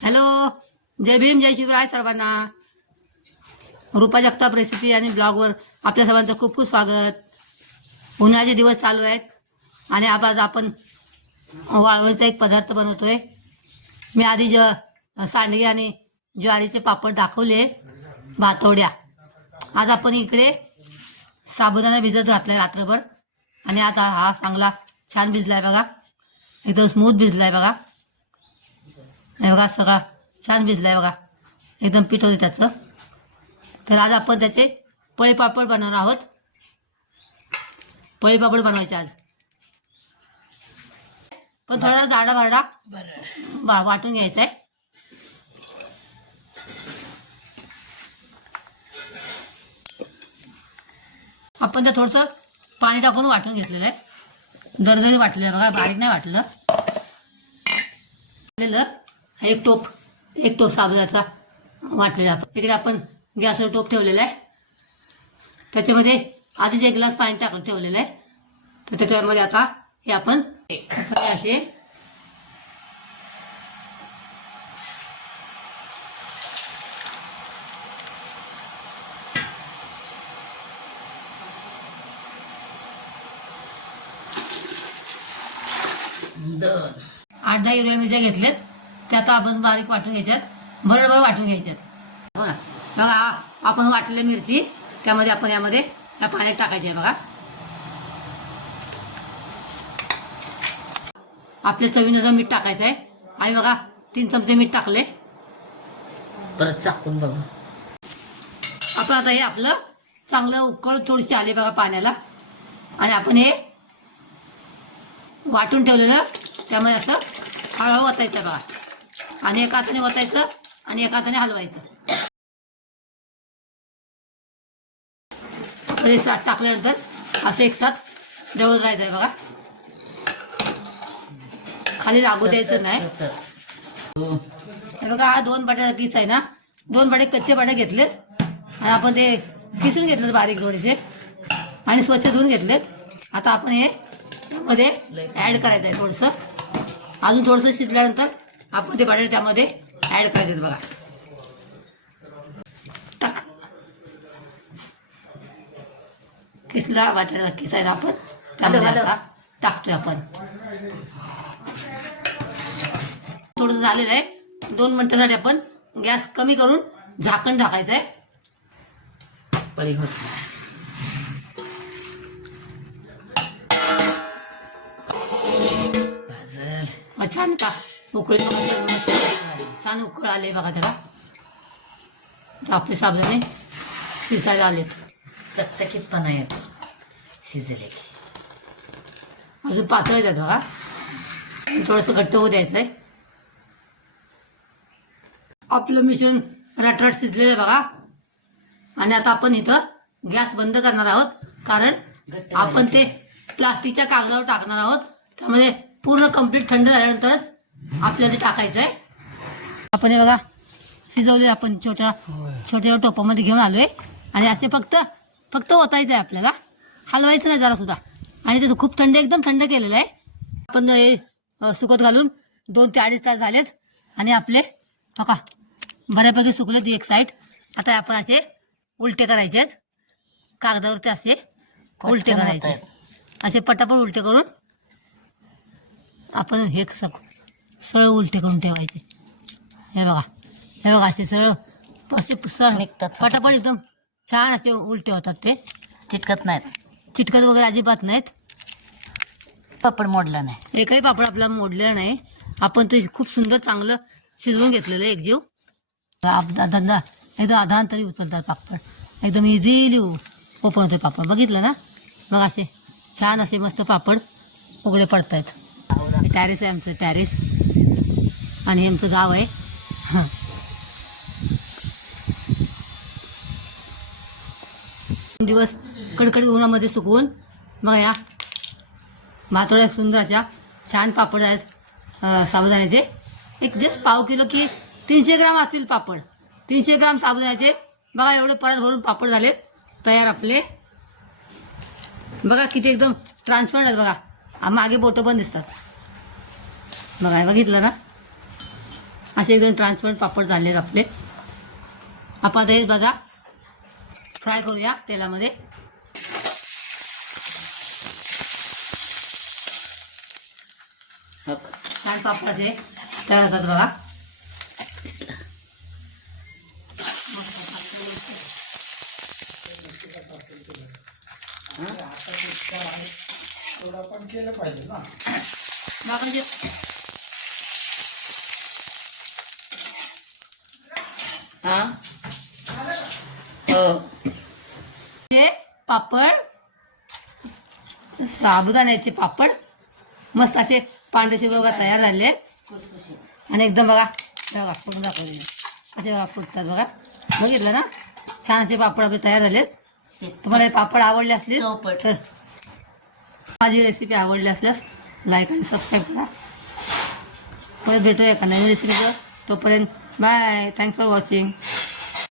Hello, जय भीम, जय शिवराय सर्वांना. रूपा Jagtap recipe आणि ब्लॉगवर आपल्या सर्वांचं खूप खूप स्वागत. उन्हाळ्याचे दिवस चालू आहेत आणि आज आपण वाळवणीचा एक पदार्थ बनवतोय. मी आधी सांडगे आणि ज्वारीचे पापड दाखवले, भातोड्या. आज आपण इकडे साबुदाणा भिजत घातलाय रात्रभर आणि आता हा चांगला छान भिजलाय बघा, एकदम स्मूथ भिजलाय बघा. हे बघा सगळा छान भिजलाय बघा, एकदम पीठ होते त्याचं. तर आज आपण त्याचे पळीपापड बनवणार आहोत. पळीपापड बनवायचे आज, पण थोडा जाडा भरडा वाटून घ्यायचा आहे. आपण ते थोडंसं पाणी टाकून वाटून घेतलेलं आहे. दरदरी वाटलेलं आहे बघा, बारीक नाही वाटलं. एक टोप साबुदाण्याचा वाटलेला. इकडे आपण गॅसवर टोप ठेवलेला आहे, त्याच्यामध्ये आधीच एक ग्लास पाणी टाकून ठेवलेलं आहे. तर त्याच्यामध्ये आता हे आपण असे आठ 10 हिरव्या मिरच्या घेतल्यात, त्या आता आपण बारीक वाटून घ्यायच्यात, बरोबर वाटून घ्यायच्यात. बघा आपण वाटलेली मिरची त्यामध्ये आपण यामध्ये या पाण्यात टाकायची आहे बघा. आपल्या चवीनुसार मीठ टाकायचं आहे. आणि बघा 3 चमचे मीठ टाकले. परत चाकून बघा. आपण आता हे आपलं चांगलं उकळ थोडीशी आली बघा पाण्याला, आणि आपण हे वाटून ठेवलेलं त्यामध्ये असं हळूहळू ओतायचं बघा. आणि एका हाताने ओतायचं आणि एका हाताने हलवायचं. टाकल्यानंतर असं एक साथ जवळ राहायचं आहे बघा, खाली लागू द्यायचं नाही. बघा हा 2 बटाटा किस आहे ना, 2 कच्चे बटाटे घेतलेत आणि आपण ते किसून घेतलेत बारीक थोडेसे आणि स्वच्छ धुवून घेतलेत. आता आपण हे मध्ये ऍड करायचं आहे. थोडंसं अजून थोडंसं शिजल्यानंतर आपण ते बटाटे त्यामध्ये ऍड करायचे बघा. टाक किसला बटाटा किसायला आपण त्यामध्ये आता टाकतोय आपण. थोडंसं झालेलं आहे. 2 मिनिटासाठी आपण गॅस कमी करून झाकण टाकायचं आहे. पळी होत छान का उकळी छान उकळ आले बघा त्याला. आपले साबुदाणे शिजायला आलेत, चकचकीतपणा येतो शिजले की. अजून पातळ आहेत बघा, थोडंसं घट्ट होऊ द्यायचं आहे. आपलं मिश्रण रटरट शिजलेलं आहे बघा. आणि आता आपण इथं गॅस बंद करणार आहोत, कारण आपण ते प्लास्टिकच्या कागदावर टाकणार आहोत. त्यामध्ये पूर्ण कंप्लीट थंड झाल्यानंतरच आपल्याला ते टाकायचं आहे. आपण हे बघा शिजवले, आपण छोट्या टोपामध्ये घेऊन आलोय आणि असे फक्त ओतायचं आहे आपल्याला, हलवायचं नाही जरा सुद्धा. आणि ते खूप थंड, एकदम थंड केलेलं आहे. आपण हे सुकत घालून 2 ते 2.5 तास झालेत आणि आपले बघा बऱ्यापैकी सुकलेत एक साईड. आता आपण असे उलटे करायचे आहेत कागदावरती, असे उलटे करायचे, असे पटापट उलटे करून आपण हे सरळ उलटे करून ठेवायचे. हे बघा असे सरळ असे निघतात पटापट एकदम छान असे उलटे होतात. ते चिटकत नाहीत, चिटकत वगैरे अजिबात नाहीत. पापड मोडला नाही, एकही पापड आपला मोडलेला नाही. आपण ते खूप सुंदर चांगलं शिजवून घेतलेलं आहे एकजीव. एकदम आधान तरी उचलतात पापड, एकदम इझिली ओपन होते पापड. बघितलं ना, मग असे छान असे मस्त पापड उघडे पडत आहेत. टॅरेस आहे आमचं, टॅरेस, आणि हे आमचं गाव आहे. दिवस कडकडीत उन्हामध्ये सुकवून बघा या भातोड्या सुंदर अशा छान पापड आहेत साबुदाण्याचे. एक जस्ट पाव किलो की 300 ग्राम असतील पापड. 300 ग्राम साबुदाण्याचे बघा एवढे परत भरून पापड झाले तयार आपले. बघा किती एकदम ट्रान्सपरंट आहेत बघा, मागे बोटं पण दिसतात बघा. बघितलं ना, असे एकदम ट्रान्सपरंट पापड झाले आहेत आपले. आपण आता हे बघा फ्राय करूया तेलामध्ये. छान पापड असे तयार होतात बघा. पण केलं पाहिजे ना. बघा जे हा हो हे पापड साबुदाण्याचे पापड मस्त असे पांढरे बघा तयार झाले खुसखुशीत. आणि एकदम बघा बघा फुटून दाखवले असे बघा फुटतात बघा. बघितलं ना छान असे पापड आपले तयार झालेत. तुम्हाला हे पापड आवडले असले चौपट. तर माझी रेसिपी आवडली असल्यास लाईक आणि सबस्क्राईब करा. परत भेटूया एका नवीन रेसिपीचं. तोपर्यंत बाय. Thanks for watching.